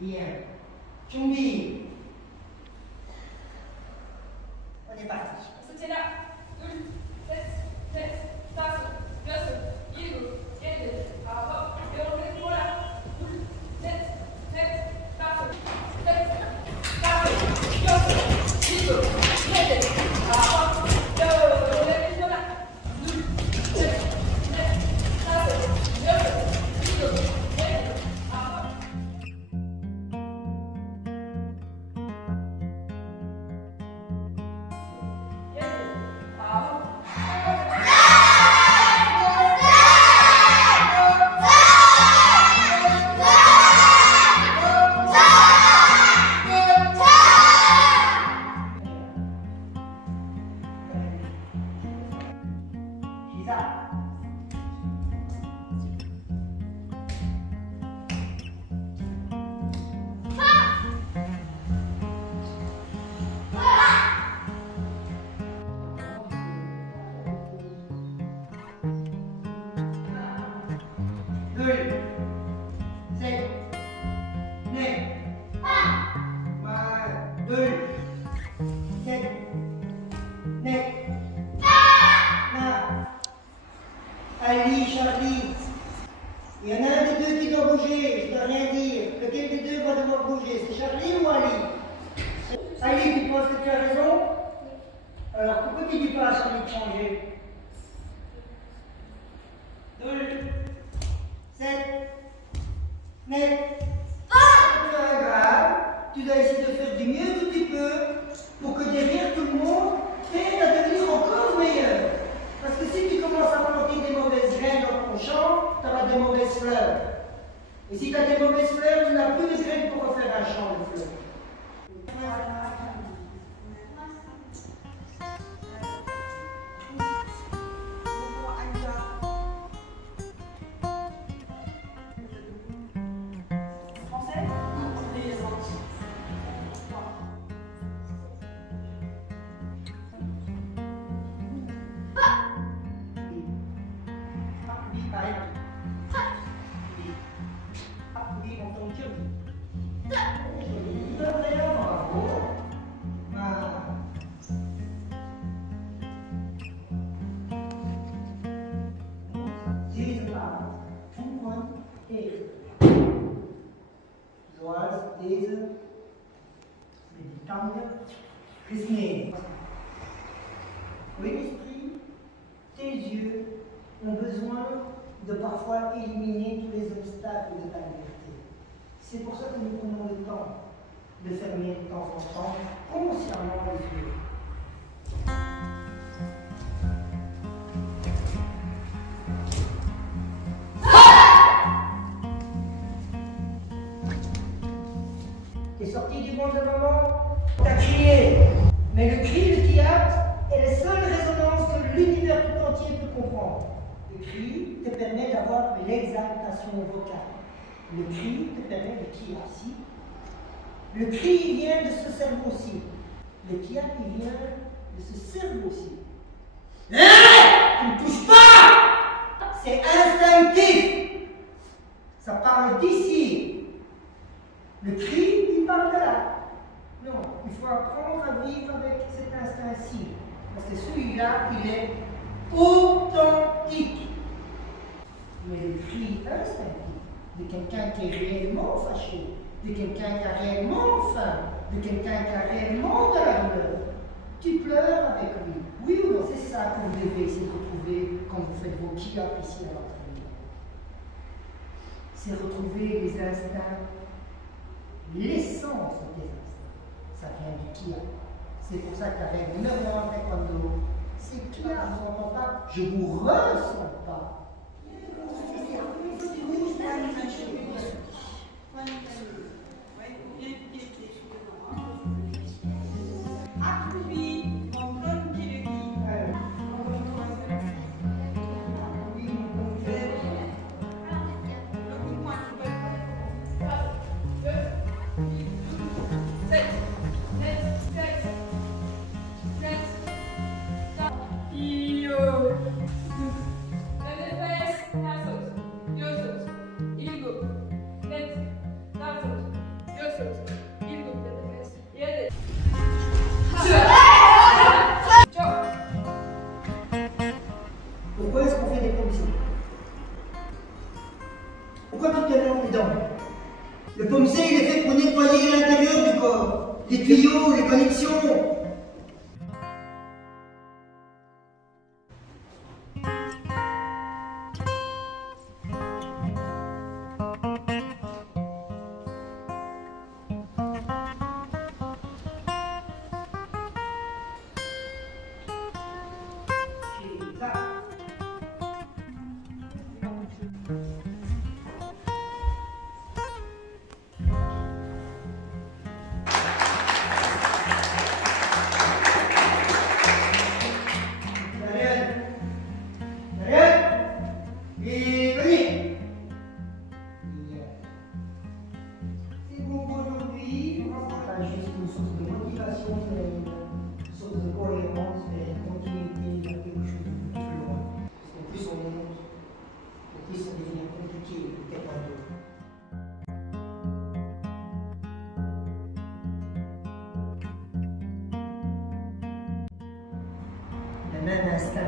Bien. Chumbi. On est parti. On se tient là. 2, 7, 7, 8, 9, 10, 11, 12, alors, et on met pour là. 7, 7, 8, 7, 8, 10, 11, alors, on met pour là. 12, 7, 7, 9, 10, 11, Ali, Charlie, il y en a un des deux qui doit bouger, je ne dois rien dire. Lequel des deux va devoir bouger? C'est Charlie ou Ali? Ali, tu penses que tu as raison? Alors pourquoi tu ne dis pas à Charlie de changer? 2, 7, 9. C'est pas grave, tu dois essayer de faire du mieux que tu peux pour que derrière tout le monde t'aide à devenir encore meilleur. Parce que si tu commences à planter des mauvaises graines dans ton champ, tu auras des mauvaises fleurs. Et si tu as des mauvaises fleurs, tu n'as plus de graines pour refaire un champ de fleurs. Zoals deze met die tanden gesneden. Oui, l'esprit, tes yeux ont besoin de parfois éliminer tous les obstacles de ta liberté. C'est pour ça que nous prenons le temps de fermer de temps en temps consciemment les yeux. T'es sorti du monde de maman, t'as crié. Mais le cri de Kiat est la seule résonance que l'univers tout entier peut comprendre. Le cri te permet d'avoir l'exaltation vocale. Le cri te permet de Kiat. Si. Le cri il vient de ce cerveau-ci. Le Kiat il vient de ce cerveau-ci. Tu ne touches pas! C'est instinctif. Ça parle d'ici. Le cri, il parle de là. Non, il faut apprendre à vivre avec cet instinct-ci. Parce que celui-là, il est authentique. Mais le cri instinctif de quelqu'un qui est réellement fâché, de quelqu'un qui a réellement faim, de quelqu'un qui a réellement de la douleur, tu pleures avec lui. Oui ou non? C'est ça que vous devez essayer de retrouver quand vous faites vos kias ici à l'entraînement. C'est retrouver les instincts. L'essence de tes instincts, ça vient du Kia. C'est pour ça que la règle numéro 1 taekwondo, c'est Kia, vous n'entendez pas, je vous ressens pas. Le POMC, il est fait pour nettoyer l'intérieur du corps, les tuyaux, les connexions. Le même instinct.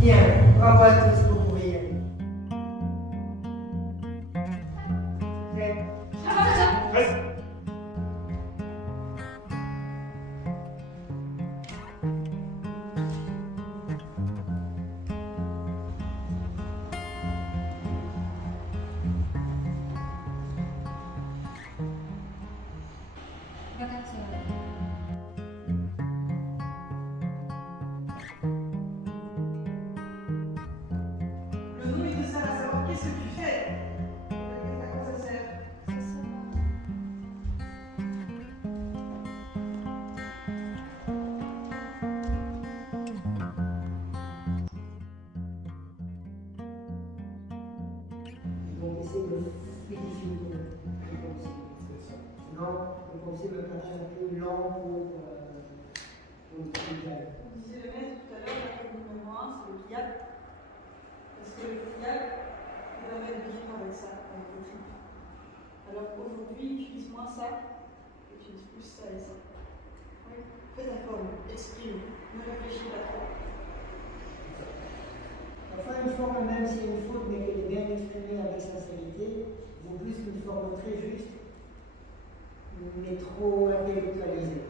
Bien, bravo à tous, vous pouvez y aller. Non, le conseil me paraît un peu lent pour le trial. Vous disiez le maître tout à l'heure, la règle numéro 1, c'est le pliable. Parce que le pliable, il permet de vivre avec ça, avec le trip. Alors qu'aujourd'hui, ils utilisent moins ça, ils utilisent plus ça et ça. Oui. Faites un forme, exprime, ne réfléchis pas trop. Enfin, une forme, même si elle est faute, mais qu'elle est bien exprimée avec sincérité, vaut plus qu'une forme très juste, mais trop intellectualisée.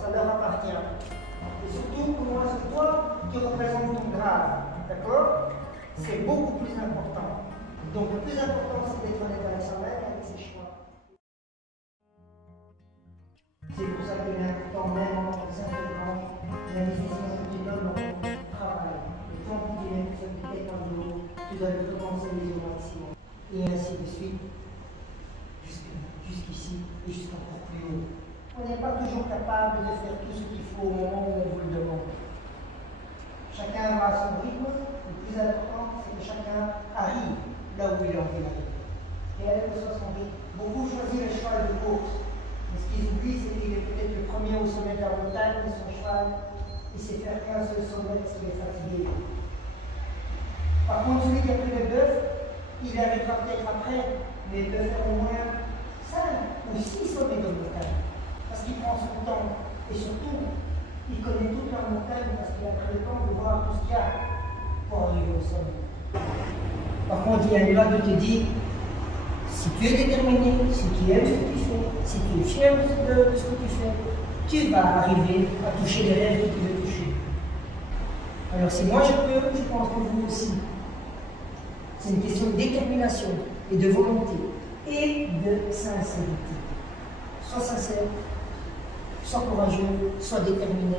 Ça leur appartient. Et surtout, pour moi, c'est toi qui représente ton grade. D'accord? C'est beaucoup plus important. Donc, le plus important, c'est d'être honnête avec soi-même et avec ses choix. C'est pour ça qu'il est important, même en tant que simplement, l'investissement que tu donnes dans ton travail. Le temps que tu mets pour faire quelqu'un d'autre, tu dois le potentialiser au maximum. Et ainsi de suite, jusqu'ici et jusqu'encore plus haut. On n'est pas toujours capable de faire tout ce qu'il faut au moment où on vous le demande. Chacun va à son rythme. Le plus important, c'est que chacun arrive là où il a envie d'arriver. Et quel que soit son rythme. Beaucoup choisissent le cheval de course. Mais ce qu'ils oublient, c'est qu'il est peut-être le premier au sommet de la montagne, mais son cheval, il sait faire qu'un seul sommet parce qu'il est fatigué. Par contre, celui qui a pris le bœuf, il arrivera peut-être après, mais il peut faire au moins 5 ou 6 sommets de montagne. Parce qu'il prend son temps. Et surtout, il connaît toute la montagne parce qu'il a pris le temps de voir tout ce qu'il y a pour arriver au sommet. Par contre, il y a une loi de te dire, si tu es déterminé, si tu aimes ce que tu fais, si tu es fier de ce que tu fais, tu vas arriver à toucher les rêves que tu veux toucher. Alors si moi je peux, je pense que vous aussi. C'est une question de détermination et de volonté et de sincérité. Sois sincère, sois courageux, sois déterminé,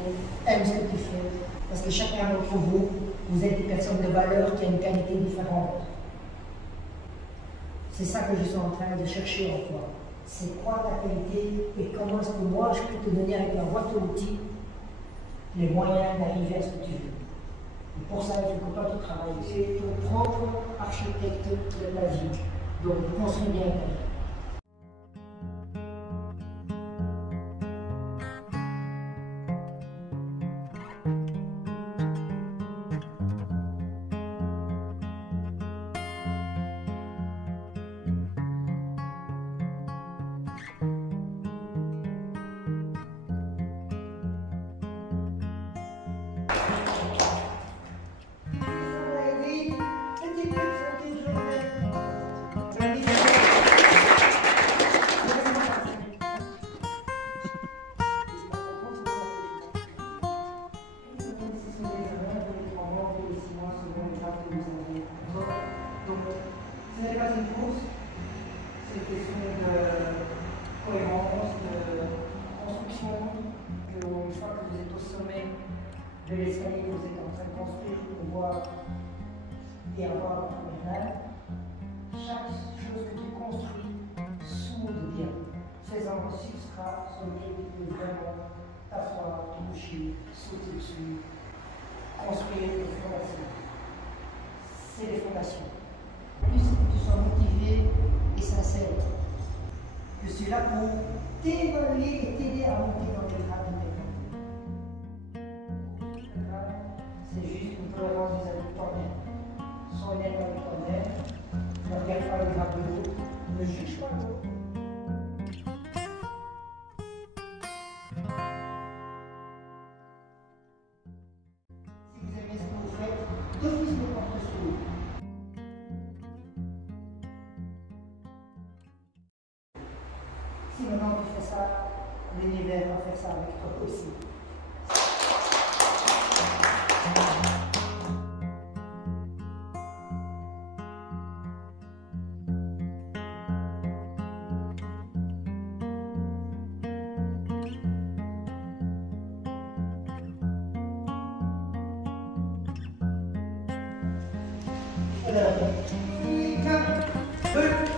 aime ce que tu fais. Parce que chacun d'entre vous, vous êtes des personnes de valeur qui ont une qualité différente. C'est ça que je suis en train de chercher en toi. C'est quoi ta qualité et comment est-ce que moi je peux te donner avec ma boîte à outils les moyens d'arriver à ce que tu veux. Et pour ça, il faut que toi tu travailles. Tu es ton propre architecte de la vie. Donc, construis bien ta vie. Ce n'est pas une course, c'est une question de cohérence, de construction, que une fois que vous êtes au sommet de l'escalier que vous êtes en train de construire, pouvoir et avoir entre les mains, chaque chose que tu construis s'ouvre bien, faisant un substrat sur lequel tu peux vraiment t'asseoir, toucher, sauter dessus, construire des fondations. C'est les fondations. Plus que tu sois motivé et sincère. Je suis là pour t'évaluer et t'aider à monter dans les grades de tes comptes. C'est juste une tolérance vis-à-vis de toi-même. Sois honnête avec toi-même. Ne regarde pas les grades de l'autre. Ne juge pas l'autre. Si vous aimez ce que vous faites, d'office ne porte sur vous. Si maintenant tu fais ça, l'univers va faire ça avec toi aussi. Alors, 1, 2,